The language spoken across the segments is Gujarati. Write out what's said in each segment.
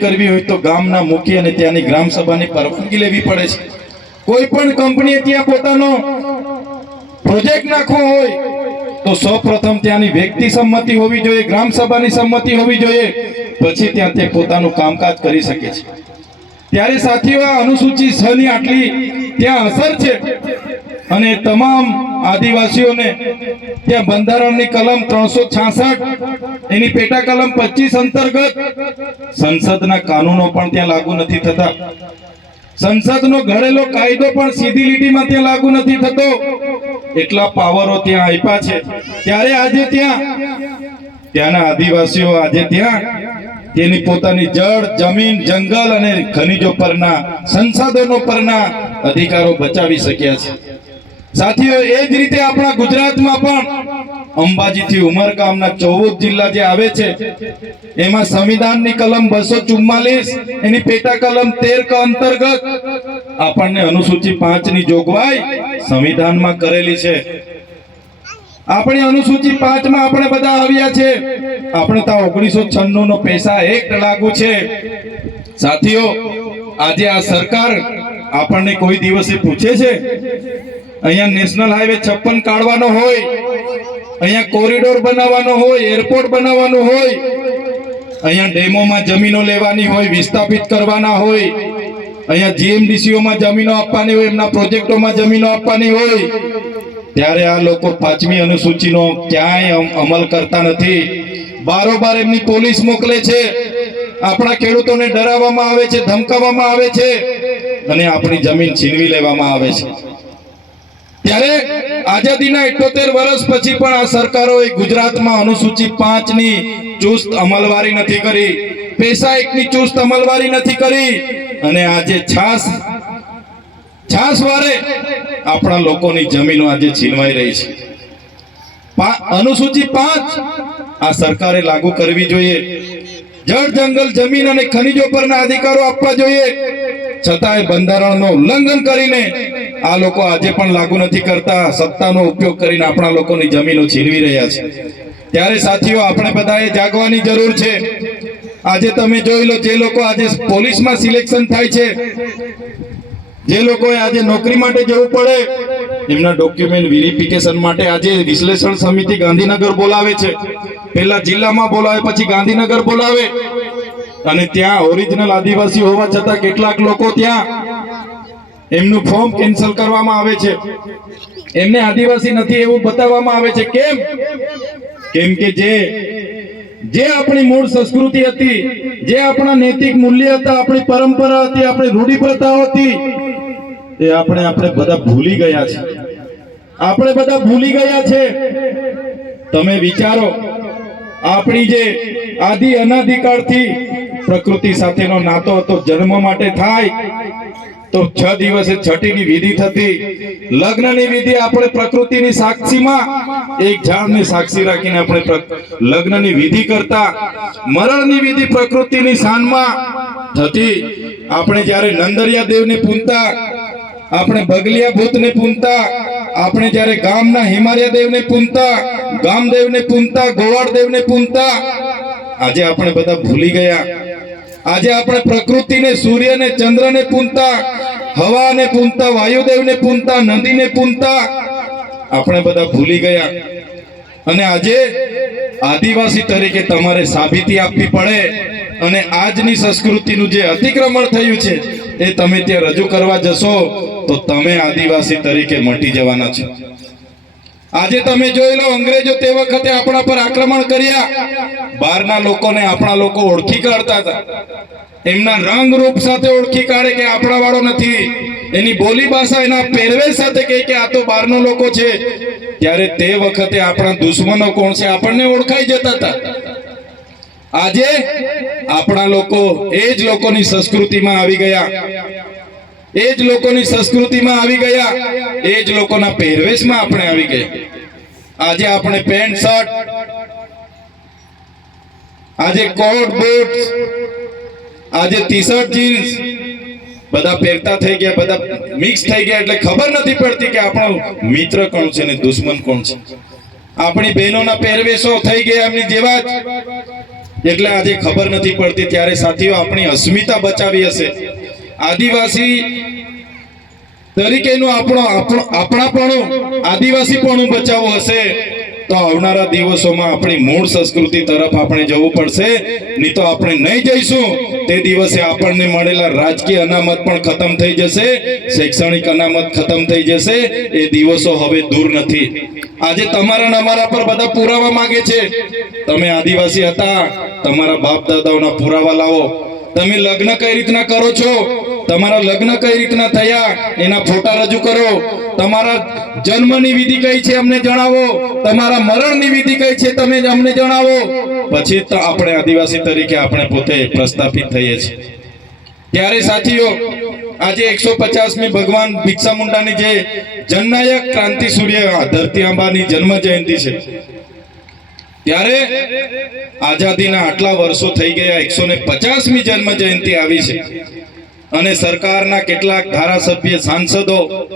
કરવી હોય તો ગામના મુખી અને ત્યાંની ગ્રામ સભાની પરવાનગી લેવી પડે છે. કોઈ પણ કંપનીએ ત્યાં પોતાનો પ્રોજેક્ટ નાખવો હોય તો સૌપ્રથમ ત્યાંની વ્યક્તિ સંમતિ હોવી જોઈએ, ગ્રામ સભાની સંમતિ હોવી જોઈએ, પછી ત્યાં તે પોતાનું કામકાજ કરી શકે છે. ત્યારે સાથીઓ અનુસૂચિત અનુસૂચિ છ ની આટલી ત્યાં અસર છે. અને તમામ આદિવાસીઓને ત્યાં બંધારણની કલમ ત્રણસો એની પેટા કલમ પચીસ અંતર્ગત સંસદના કાનૂનો પણ ત્યાં લાગુ નથી થતા. સંસદનો ઘડેલો કાયદો પણ સીધી લીટીમાં ત્યાં લાગુ નથી થતો. એટલા પાવરો ત્યાં આપ્યા છે. ત્યારે આજે ત્યાં, ત્યાંના આદિવાસીઓ આજે ત્યાં તેની પોતાની જળ, જમીન, જંગલ અને ખનિજો પરના, સંસાધનો પરના અધિકારો બચાવી શક્યા છે. સાથીઓ, એ જ રીતે આપણા ગુજરાતમાં પણ અંબાજીથી ઉમરગામના ચૌદ જિલ્લા જે આવે છે, એમાં સંવિધાનની કલમ બસો ચુમ્માલીસ, એની પેટા કલમ તેર અંતર્ગત આપણને અનુસૂચિ પાંચની જોગવાઈ સંવિધાનમાં કરેલી છે. આપણી અનુસૂચિ પાંચમાં આપણે બધા આવ્યા છે. આપણે ત્યાં ઓગણીસો છન્નું નો પૈસા એક્ટ લાગુ છે. સાથીઓ, આજે આ સરકાર આપણને કોઈ દિવસે પૂછે છે? અહીંયા નેશનલ હાઈવે છપ્પન કાઢવાનો હોય, અહીંયા કોરિડોર બનાવવાનો હોય, એરપોર્ટ બનાવવાનો હોય, અહીંયા ડેમોમાં જમીનો લેવાની હોય, વિસ્થાપિત કરવાના હોય, અહીંયા જીએમડીસીઓમાં જમીનો આપવાની હોય, એમના પ્રોજેક્ટોમાં જમીનો આપવાની હોય, ત્યારે આ લોકો પાંચમી અનુસૂચિનો ક્યાંય અમ- અમલ કરતા નથી. બારોબાર એમની પોલીસ મોકલે છે, આપણા ખેડૂતોને ડરાવવામાં આવે છે, ધમકાવવામાં આવે છે, અને આપણી જમીન છીનવી લેવામાં આવે છે. ત્યારે આઝાદીના 78 વર્ષ પછી પણ આ સરકારોએ ગુજરાતમાં અનુસૂચિત પાંચની ચુસ્ત અમલવારી નથી કરી, પૈસા એકની ચુસ્ત અમલવારી નથી કરી અને આજે છાસ છાસ વારે આપણા લોકોની જમીનો આજે છીનવાઈ રહી છે. અનુસૂચિત અનુસૂચિ પાંચ આ સરકારે લાગુ કરવી જોઈએ. જળ, જંગલ, જમીન અને ખનિજો પરના અધિકારો આપવા જોઈએ. છતાંય બંધારણનો ઉલ્લંઘન કરીને આ લોકો આજે પણ લાગુ નથી કરતા. સત્તાનો ઉપયોગ કરીને આપણા લોકોની જમીનો છીનવી રહ્યા છે. ત્યારે સાથીઓ, આપણે બધાએ જાગવાની જરૂર છે. આજે તમે જોઈ લો, જે લોકો આજે પોલીસમાં સિલેક્શન થાય છે, જે લોકોએ આજે નોકરી માટે જવું પડે, એમના ડોક્યુમેન્ટ વેરિફિકેશન માટે આજે વિશ્લેષણ સમિતિ ગાંધીનગર બોલાવે છે. પહેલા જિલ્લામાં બોલાવે, પછી ગાંધીનગર બોલાવે. અને ત્યાં ઓરિજિનલ આદિવાસી હોવા છતાં કેટલાક લોકો ત્યાં એમનું ફોર્મ કેન્સલ કરવામાં આવે છે. એમને આદિવાસી નથી એવું બતાવવામાં આવે છે. કેમ? કેમ કે જે જે આપણી મૂળ સંસ્કૃતિ હતી, જે આપણા નૈતિક મૂલ્ય હતા, આપણી પરંપરા હતી, આપણી રૂઢિ પ્રથાઓ હતી, એ આપણે આપણે બધા ભૂલી ગયા છે. આપણે બધા ભૂલી ગયા છે. તમે વિચારો, આપણી જે આદિ અનાદિકાળથી પ્રકૃતિ સાથેનો નાતો હતો, જન્મ માટે થાય, તો છ દિવસે છઠ્ઠીની વિધિ થતી. લગ્નની વિધિ આપણે પ્રકૃતિની સાક્ષીમાં એક ઝાડને સાક્ષી રાખીને આપણે લગ્નની વિધિ કરતા. મરણની વિધિ પ્રકૃતિની શાનમાં થતી. આપણે જ્યારે નંદરિયા દેવને પૂનતા, આપણે બગલિયા ભૂતને પૂનતા, આપણે જ્યારે ગામના હિમાલયા દેવને પૂનતા, ગામદેવને પૂનતા, ગોવાળ દેવને પૂનતા, આજે આપણે બધા ભૂલી ગયા. આજે આપણે પ્રકૃતિને, સૂર્યને, ચંદ્રને પૂનતા, હવાને પૂનતા, વાયુદેવને પૂનતા, નદીને પૂનતા, આપણે બધા ભૂલી ગયા. અને આજે આદિવાસી તરીકે તમારે સાબિતી આપવી પડે અને આજની સંસ્કૃતિનું જે અતિક્રમણ થયું છે, એ તમે ત્યાં રજૂ કરવા જશો, તો તમે આદિવાસી તરીકે મટી જવાના છો. આજે તમે જોઈ લો, અંગ્રેજો તે વખતે આપણા પર આક્રમણ કર્યા. બહારના લોકોને આપણા લોકો ઓળખી કાઢતા હતા. એમના રંગ રૂપ સાથે ઓળખી કાઢે કે આપણા વાળો નથી. એની બોલી ભાષા એના પહેરવેશ સાથે કહે કે આ તો બહારનો લોકો છે. ત્યારે તે વખતે આપણા દુશ્મનો કોણ છે? આપણને ઓળખાઈ જતા હતા. આજે આપણા લોકો એ જ લોકોની સંસ્કૃતિમાં આવી ગયા. એ જ લોકોની સંસ્કૃતિમાં આવી ગયા. એ જ લોકોના પહેરવેશમાં આપણે આવી ગયા. આજે આપણે પેન્ટ શર્ટ, આજે કોટ બૂટ આજે ટી શર્ટ જીન્સ, બધા પહેરતા થઈ ગયા, બધા મિક્સ થઈ ગયા એટલે ખબર નથી પડતી કે આપણો મિત્ર કોણ છે ને દુશ્મન કોણ છે. આપણી બહેનોના પહેરવેશો થઈ ગયા એમની જેવા જ. એટલે આજે ખબર નથી પડતી ત્યારે સાથીઓ, આપણી અસ્મિતા બચાવી હશે. આદિવાસી તરીકેનું આપણો આપણો આપણાપણું, આદિવાસીપણું બચાવવું હશે, તો આવનારા દિવસોમાં આપણી મૂળ સંસ્કૃતિ તરફ આપણે જવું પડશે. નહીં તો આપણે નહીં જઈશું. તે દિવસે આપણને મળેલા રાજકીય અનામત પણ ખતમ થઈ જશે, શૈક્ષણિક અનામત ખતમ થઈ જશે. એ દિવસો હવે દૂર નથી. આજે તમારા અમારા પર બધા પુરાવા માંગે છે. તમે આદિવાસી હતા, તમારા બાપ દાદાઓના પુરાવા લાવો. તમે લગ્ન કઈ રીતના કરો છો? તમારા લગ્ન કઈ રીતના થયા? એના ફોટા રજૂ કરો. તમારા જન્મની વિધિ કઈ છે અમને જણાવો? તમારા મરણની વિધિ કઈ છે તમે અમને જણાવો? પછી આપણે આદિવાસી તરીકે આપણે પોતે પ્રસ્થાપિત થઈએ છીએ. ત્યારે સાથીઓ, આજે એકસો પચાસમી ભગવાન ભિક્ષા મુંડાની જે જનનાયક ક્રાંતિ સૂર્ય ધરતી આંબાની જન્મ જયંતિ છે. ત્યારે આઝાદીના આટલા વર્ષો થઈ ગયા એકસો ને પચાસમી જન્મ જયંતિ આવી છે. અને સરકારના કેટલાક ધારાસભ્ય, સાંસદો,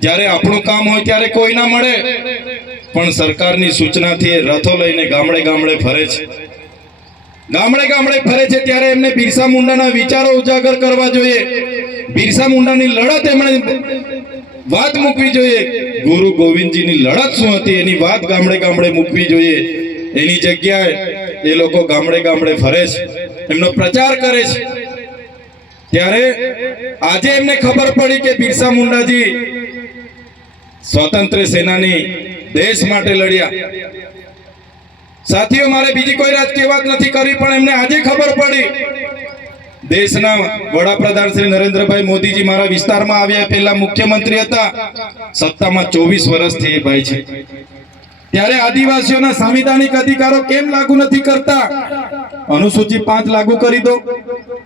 જ્યારે આપણું કામ હોય ત્યારે કોઈ ના મળે, પણ સરકારની સૂચનાથી રથો લઈને ગામડે ગામડે ફરે છે. ગામડે ગામડે ફરે છે ત્યારે એમને બિરસા મુંડાના વિચારો ઉજાગર કરવા જોઈએ. બિરસા મુંડાની લડત એમણે વાત મૂકવી જોઈએ. ગુરુ ગોવિંદજીની લડત શું હતી એની વાત ગામડે ગામડે મૂકવી જોઈએ. એની જગ્યાએ એ લોકો ગામડે ગામડે ફરે છે, એમનો પ્રચાર કરે છે. ત્યારે આજે એમને ખબર પડી કે બિરસા મુંડાજી સ્વતંત્ર સેનાની દેશ માટે લડ્યા. સાથીઓ, મારે બીજી કોઈ રાજકીય વાત નથી કરવી, પણ એમને આજે ખબર પડી. દેશના વડાપ્રધાન શ્રી નરેન્દ્રભાઈ મોદીજી મારા વિસ્તારમાં આવ્યા, પહેલા મુખ્યમંત્રી હતા. સત્તામાં ચોવીસ વર્ષથી એ ભાઈ છે. ત્યારે આદિવાસીઓના સાંવિધાનિક અધિકારો કેમ લાગુ નથી કરતા? અનુસૂચિ પાંચ લાગુ કરી દો,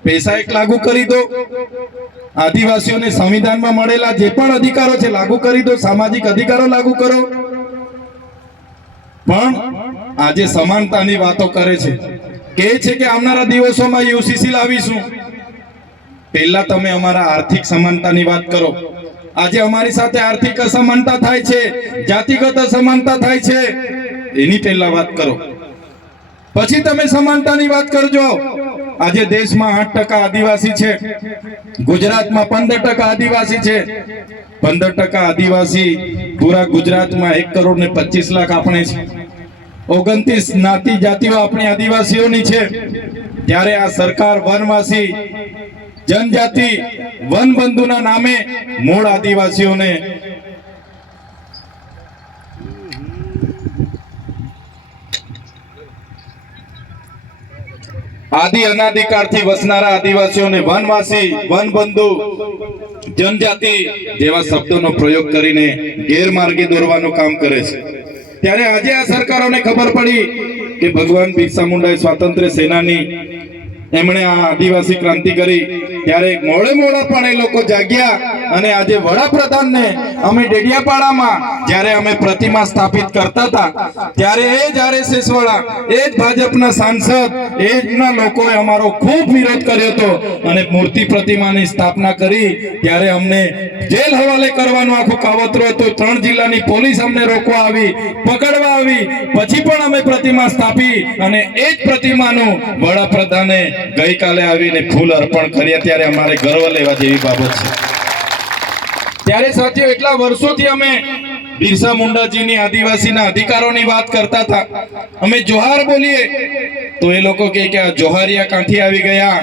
પૈસા એક લાગુ કરી દો. આદિવાસીઓને સંવિધાનમાં મળેલા જે પણ અધિકારો છે લાગુ કરી દો, સામાજિક અધિકારો લાગુ કરો. પણ આજે સમાનતાની વાતો કરે છે. કે છે કે આવનારા દિવસોમાં યુસીસી લાવીશું. પહેલા તમે અમારા આર્થિક સમાનતાની વાત કરો. આજે અમારી સાથે આર્થિક અસમાનતા થાય છે, જાતિગત અસમાનતા થાય છે. એની પહેલા વાત કરો. પછી તમે સમાનતાની વાત કરજો. આજે દેશમાં આઠ ટકા આદિવાસી છે. ગુજરાતમાં પંદર ટકા આદિવાસી છે. પંદર ટકા આદિવાસી પૂરા ગુજરાતમાં એક કરોડ ને પચીસ લાખ આપણે છે. ઓગણત્રીસ જ્ઞાતિ જાતિઓ આપણી આદિવાસીઓની છે. ત્યારે આ સરકાર વનવાસી જનજાતિ વનબંધુના નામે મૂળ આદિવાસીઓને આદિ અનાદિકાળથી વસનારા આદિવાસીઓને વનવાસી, વનબંધુ, જનજાતિ જેવા શબ્દોનો પ્રયોગ કરીને ગેરમાર્ગે દોરવાનું કામ કરે છે. ત્યારે આજે આ સરકારોને ખબર પડી કે ભગવાન બિરસા મુંડાએ સ્વાતંત્ર્ય સેનાની એમણે આ આદિવાસી ક્રાંતિ કરી. ત્યારે મોડે મોડા પણ એ લોકો જાગ્યા. અને આજે વડાપ્રધાનને અમે ડેડિયાપાડામાં જ્યારે અમે પ્રતિમા સ્થાપિત કરતા હતા, ત્યારે એ જ આરએસએસ વાળા, એ જ ભાજપના સાંસદ, એ જના લોકોએ અમારો ખૂબ વિરોધ કર્યો હતો. અને મૂર્તિ પ્રતિમાની સ્થાપના કરી, ત્યારે અમને જેલ હવાલે કરવાનું આખું કાવતરું હતું. ત્રણ જિલ્લાની પોલીસ અમને રોકવા આવી, પકડવા આવી, પછી પણ અમે પ્રતિમા સ્થાપી અને એ જ પ્રતિમાનું વડાપ્રધાને ગઈકાલે આવીને ફૂલ અર્પણ કર્યા. ત્યારે અમારે ગર્વ લેવા જેવી બાબત છે. ત્યારે સાથીઓ એટલા વર્ષોથી અમે બિરસા મુંડાજીની આદિવાસીના અધિકારોની વાત કરતા હતા. અમે જોહાર બોલીએ, તો એ લોકો કહે કે આ જોહારિયા કાંથી આવી ગયા?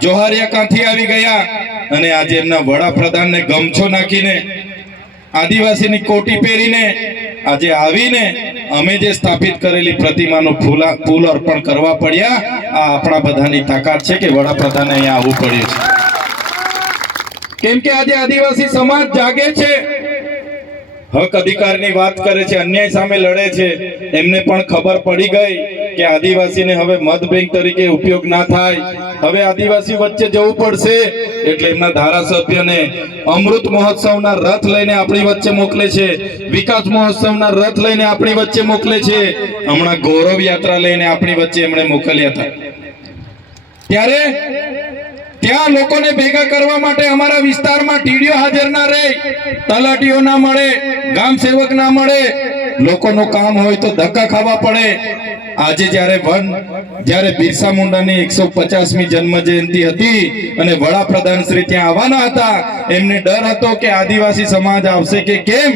જોહારિયા કાંથી આવી ગયા? અને આજે એમના વડાપ્રધાનને ગમછો નાખીને, આદિવાસીની કોટી પહેરીને આજે આવીને અમે જે સ્થાપિત કરેલી પ્રતિમાનું ફૂલા, ફૂલ અર્પણ કરવા પડ્યા, આ આપણા બધાની તાકાત છે કે વડાપ્રધાને અહીંયા આવવું પડ્યું છે. કેમ કે આજે આદિવાસી સમાજ જાગે છે. હક અધિકારની વાત કરે છે, અન્યાય સામે લડે છે. એમને પણ ખબર પડી ગઈ કે આદિવાસીને હવે મત બેંક તરીકે ઉપયોગ ના થાય. હવે આદિવાસી વચ્ચે જવું પડશે એટલે એમના ધારાસભ્યને અમૃત મહોત્સવના રથ લઈને આપણી વચ્ચે મોકલે છે. વિકાસ મહોત્સવના રથ લઈને આપણી વચ્ચે મોકલે છે. હમણાં ગૌરવ યાત્રા લઈને આપણી વચ્ચે એમણે મોકલ્યા હતા. ત્યારે ત્યાં લોકોને ભેગા કરવા માટે અમારા વિસ્તારમાં ટીડીઓ હાજર ના રહે, તલાટીઓ ના મળે, ગામ સેવક ના મળે, લોકોનું કામ હોય તો ધક્કા ખાવા પડે. આજે જ્યારે વન, જ્યારે બિરસા મુંડાની એકસો પચાસમી જન્મ જયંતિ હતી અને વડાપ્રધાન શ્રી ત્યાં આવવાના હતા, એમને ડર હતો કે આદિવાસી સમાજ આવશે કે કેમ?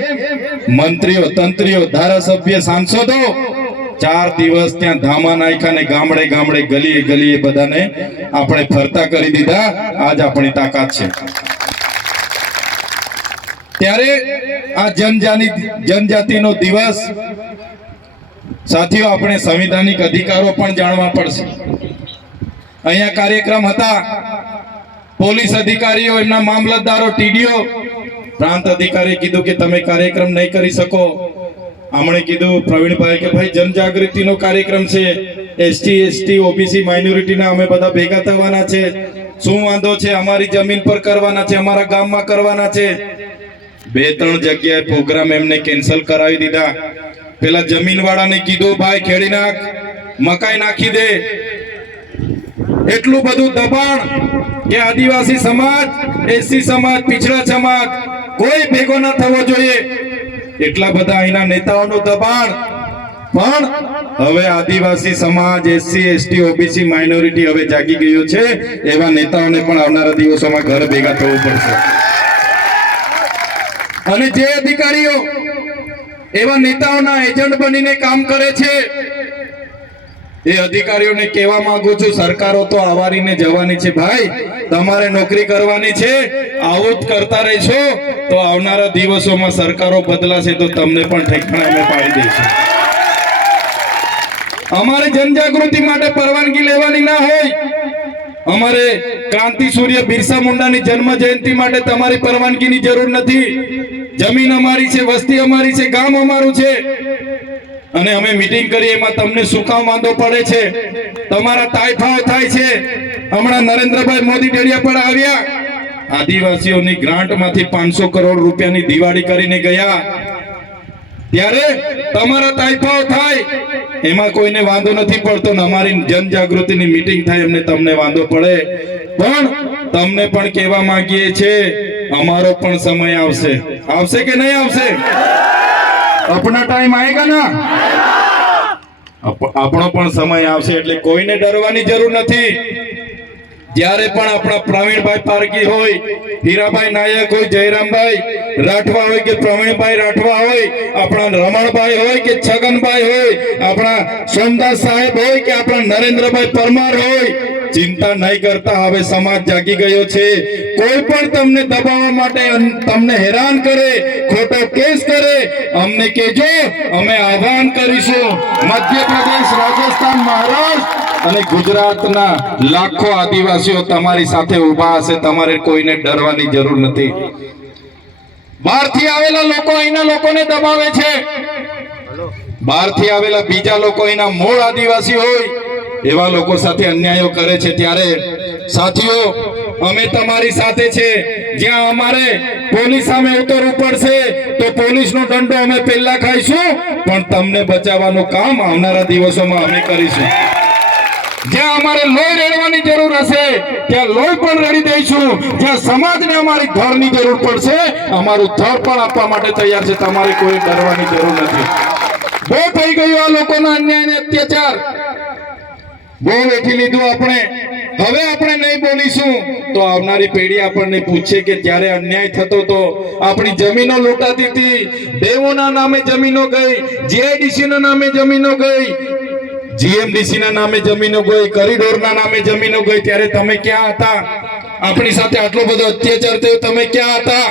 મંત્રીઓ, તંત્રીઓ, ધારાસભ્ય, સાંસદો ચાર દિવસ ત્યાં ધામા નાખ્યા ને ગામડે ગામડે ગલીએ ગલીએ બધાને આપણે ફરતા કરી દીધા. આજ આપણી તાકાત છે. ત્યારે આ જનજાની જનજાતિનો દિવસ સાથીઓ, આપણે સંવિધાનિક અધિકારો પણ જાણવા પડશે. અહીંયા કાર્યક્રમ હતા. પોલીસ અધિકારીઓ, એમના મામલતદારો, ટીડીઓ. પ્રાંત અધિકારી કીધું કે તમે કાર્યક્રમ નહીં કરી શકો. આમણે કીધું પ્રવીણભાઈ કે ભાઈ, જનજાગૃતિનો કાર્યક્રમ છે. એસટી એસટી, ઓબીસી, માઇનોરિટીના અમે બધા ભેગા થવાના છે. શું વાંધો છે? અમારી જમીન પર કરવાના છે, અમારા ગામમાં કરવાના છે. બે, ત્રણ જગ્યાએ પ્રોગ્રામ એમને કેન્સલ કરાવી દીધા. પેલા જમીન વાળાને કીધું, ભાઈ, ખેડી નાખ, મકાઈ નાખી દે. એટલું બધું દબાણ કે આદિવાસી સમાજ, એસસી સમાજ, પીછડા સમાજ, કોઈ ભેગો ના થવો જોઈએ. એટલા બધા અહીંના નેતાઓનું દબાણ. પણ હવે આદિવાસી સમાજ, એસસી, એસટી, ઓબીસી, માઇનોરિટી હવે જાગી ગયો છે. એવા નેતાઓને પણ આવનારા દિવસોમાં ઘર ભેગા થવું પડશે. અને જે અધિકારીઓ એવા નેતાઓના એજન્ટ બનીને કામ કરે છે એ અધિકારીઓને કહેવા માંગુ છું, સરકારો તો આવારીને જવાની છે. ભાઈ, તમારે નોકરી કરવાની છે, આવું કરતા રહેશો, તો આવનારા દિવસોમાં સરકારો બદલાશે તો તમને પણ ઠેકાણે પાડી દઈશું. અમારે જનજાગૃતિ માટે પરવાનગી લેવાની ના હોય. અમારે ક્રાંતિ સૂર્ય બિરસા મુંડાની જન્મ જયંતિ માટે તમારી પરવાનગીની જરૂર નથી. જમીન અમારી છે, વસ્તી અમારી છે, ગામ અમારું છે. અને અમે મીટિંગ કરી એમાં તમને શું વાંધો પડે છે? તમારા તાયફાઓ થાય છે. હમણાં નરેન્દ્રભાઈ મોદી ડેડિયા પર આવ્યા. આદિવાસીઓની ગ્રાન્ટમાંથી પાંચસો કરોડ રૂપિયાની દિવાળી કરીને ગયા. ત્યારે તમારા તાયફાઓ થાય. એમાં કોઈને વાંધો નથી પડતો ને અમારી જનજાગૃતિની મીટિંગ થાય એમને તમને વાંધો પડે. પણ તમને પણ કહેવા માંગીએ છે અમારો પણ સમય આવશે. આવશે કે નહીં આવશે? આપણા ટાઈમ આવેગા ના? આપણો પણ સમય આવશે એટલે કોઈને ડરવાની જરૂર નથી. જ્યારે પણ આપણા પ્રવીણભાઈ પારકી હોય હીરાભાઈ નાયક હોય, જયરામભાઈ રાઠવા હોય કે પ્રવીણભાઈ રાઠવા હોય, આપણા રમણભાઈ હોય કે છગનભાઈ હોય, આપણા સોમદાસ સાહેબ હોય કે આપણા નરેન્દ્રભાઈ પરમાર હોય, ચિંતા નહીં કરતા, હવે સમાજ જાગી ગયો છે. કોઈ પણ તમને દબાવવા માટે તમને હેરાન કરે, ખોટો કેસ કરે, અમને કેજો અમે આહવાન કરીશું. મધ્યપ્રદેશ, રાજસ્થાન, મહારાષ્ટ્ર અને ગુજરાતના લાખો આદિવાસીઓ તમારી સાથે ઊભા હશે, તમારે કોઈને ડરવાની જરૂર નથી. બહારથી આવેલા લોકો અહીંના લોકોને દબાવે છે. બહારથી આવેલા બીજા લોકો અહીંના મૂળ આદિવાસી હોય, એવા લોકો સાથે અન્યાયો કરે છે. ત્યારે સાથીઓ, અમે તમારી સાથે છે. જ્યાં અમારે પોલીસ સામે ઉતરવું પડશે, તો પોલીસનો દંડો અમે પહેલા ખાઈશું, પણ તમને બચાવવાનું કામ આવનારા દિવસોમાં અમે કરીશું. જ્યાં અમારે લોહી રેડવાની જરૂર હશે, ત્યાં લોહી પણ રેડી દઈશું. જ્યાં સમાજને અમારી ધરની જરૂર પડશે, અમારું ધર પણ આપવા માટે તૈયાર છે. તમારે કોઈ ડરવાની જરૂર નથી. બહુ થઈ ગયું આ લોકોના અન્યાય ને અત્યાચાર. બહુ વેઠી લીધું આપણે. હવે આપણે નહીં બોલીશું. તો આવનારી પેઢી આપણને પૂછશે કે જ્યારે અન્યાય થતો તો આપણી જમીનો લૂંટાતી હતી. દેવોના નામે જમીનો ગઈ જીઆઈડીસી ના નામે જમીનો ગઈ. જીએમડીસી ના નામે જમીનો ગઈ, કોરિડોરના નામે જમીનો ગઈ, ત્યારે તમે ક્યાં હતા? આપણી સાથે આટલો બધો અત્યાચાર થયો, તમે ક્યાં હતા?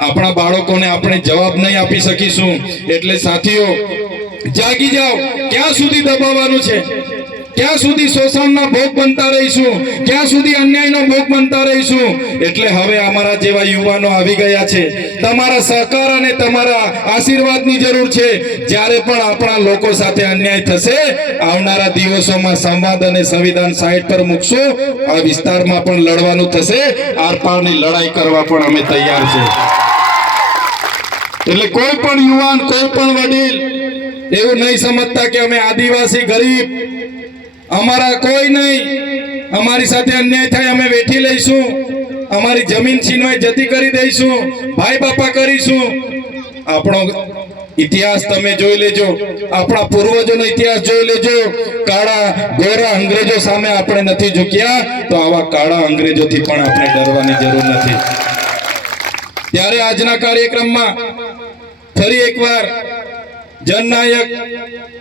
આપણા બાળકોને આપણે જવાબ નહીં આપી શકીશું. એટલે સાથીઓ, જાગી જાઓ. ક્યાં સુધી દબાવવાનું છે? ક્યાં સુધી શોષણના ભોગ બનતા રહીશું. ક્યાં સુધી અન્યાયનો ભોગ બનતા રહીશું. એટલે હવે અમારા જેવા યુવાનો આવી ગયા છે. તમારા સહકાર અને તમારા આશીર્વાદની જરૂર છે. જ્યારે પણ આપણા લોકો સાથે અન્યાય થશે, આવનારા દિવસોમાં સંવાદ અને સંવિધાન સાઈડ પર મૂકશું. આ વિસ્તારમાં પણ લડવાનું થશે. આરપારની લડાઈ કરવા પણ અમે તૈયાર છે. એટલે કોઈ પણ યુવાન, કોઈ પણ વડીલ એવું નહીં સમજતા કે અમે આદિવાસી, ગરીબ અમારા કોઈ નહીં. અમારી સાથે અન્યાય થાય, અમે વેઠી લઈશું. અમારી જમીન છીનવાઈ જતી કરી દઈશું. ભાઈ બાપા કરીશું. આપણો ઇતિહાસ તમે જોઈ લેજો. આપણા પૂર્વજોનો ઇતિહાસ જોઈ લેજો. કાળા, ગોરા અંગ્રેજો સામે આપણે નથી ઝૂક્યા, તો આવા કાળા અંગ્રેજોથી પણ આપણે ડરવાની જરૂર નથી. ત્યારે આજના કાર્યક્રમમાં ફરી એકવાર જનનાયક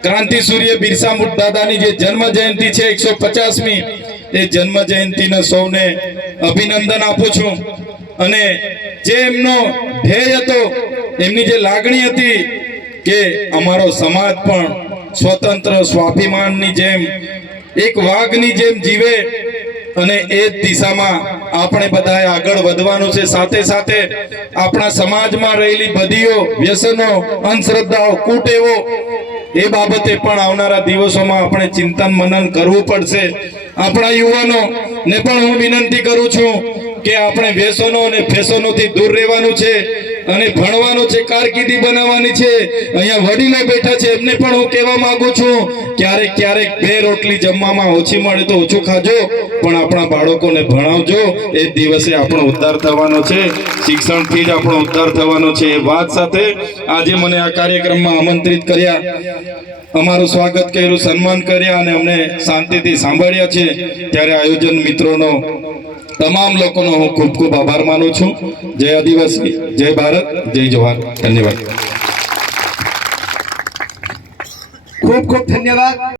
ક્રાંતિ સૂર્ય બિરસા મુંડા દાદાની જે જન્મ જયંતિ છે એકસો પચાસમી, એ જન્મ જયંતિને સૌને અભિનંદન આપું છું. અને જે એમનો ધ્યેય હતો, એમની જે લાગણી હતી કે અમારો સમાજ પણ સ્વતંત્ર, સ્વાભિમાનની જેમ, એક વાઘની જેમ જીવે અને એ જ દિશામાં આપણે બધાએ આગળ વધવાનું છે. સાથે સાથે આપણા સમાજમાં રહેલી બદીઓ, વ્યસનો, અંધશ્રદ્ધાઓ, કુટેવો, એ બાબતે પણ આવનારા દિવસોમાં આપણે ચિંતન મનન કરવું પડશે. આપણા યુવાનો ને પણ હું વિનંતી કરું છું કે આપણે વ્યસનો અને ફેશનોથી દૂર રહેવાનું છે. અને ભણવાનો છે, કારકિર્દી બનાવવાની છે. અહીંયા વડીલો બેઠા છે, એમને પણ હું કહેવા માંગુ છું, ક્યારેક ક્યારેક બે રોટલી જમવામાં ઓછી મળે તો ઓછું ખાજો, પણ આપણા બાળકોને ભણાવજો. એ દિવસે આપણો ઉદ્ધાર થવાનો છે. શિક્ષણથી જ આપણો ઉદ્ધાર થવાનો છે. એ વાત સાથે આજે મને આ કાર્યક્રમમાં આમંત્રિત કર્યા. અમારું સ્વાગત કર્યું, સન્માન કર્યા અને અમને શાંતિથી સાંભળ્યા છે. ત્યારે આયોજન મિત્રોનો, તમામ લોકોનો હું ખૂબ ખૂબ આભાર માનું છું. જય આદિવાસી, જય ભારત, જય જવાન. ધન્યવાદ. ખૂબ ખૂબ ધન્યવાદ.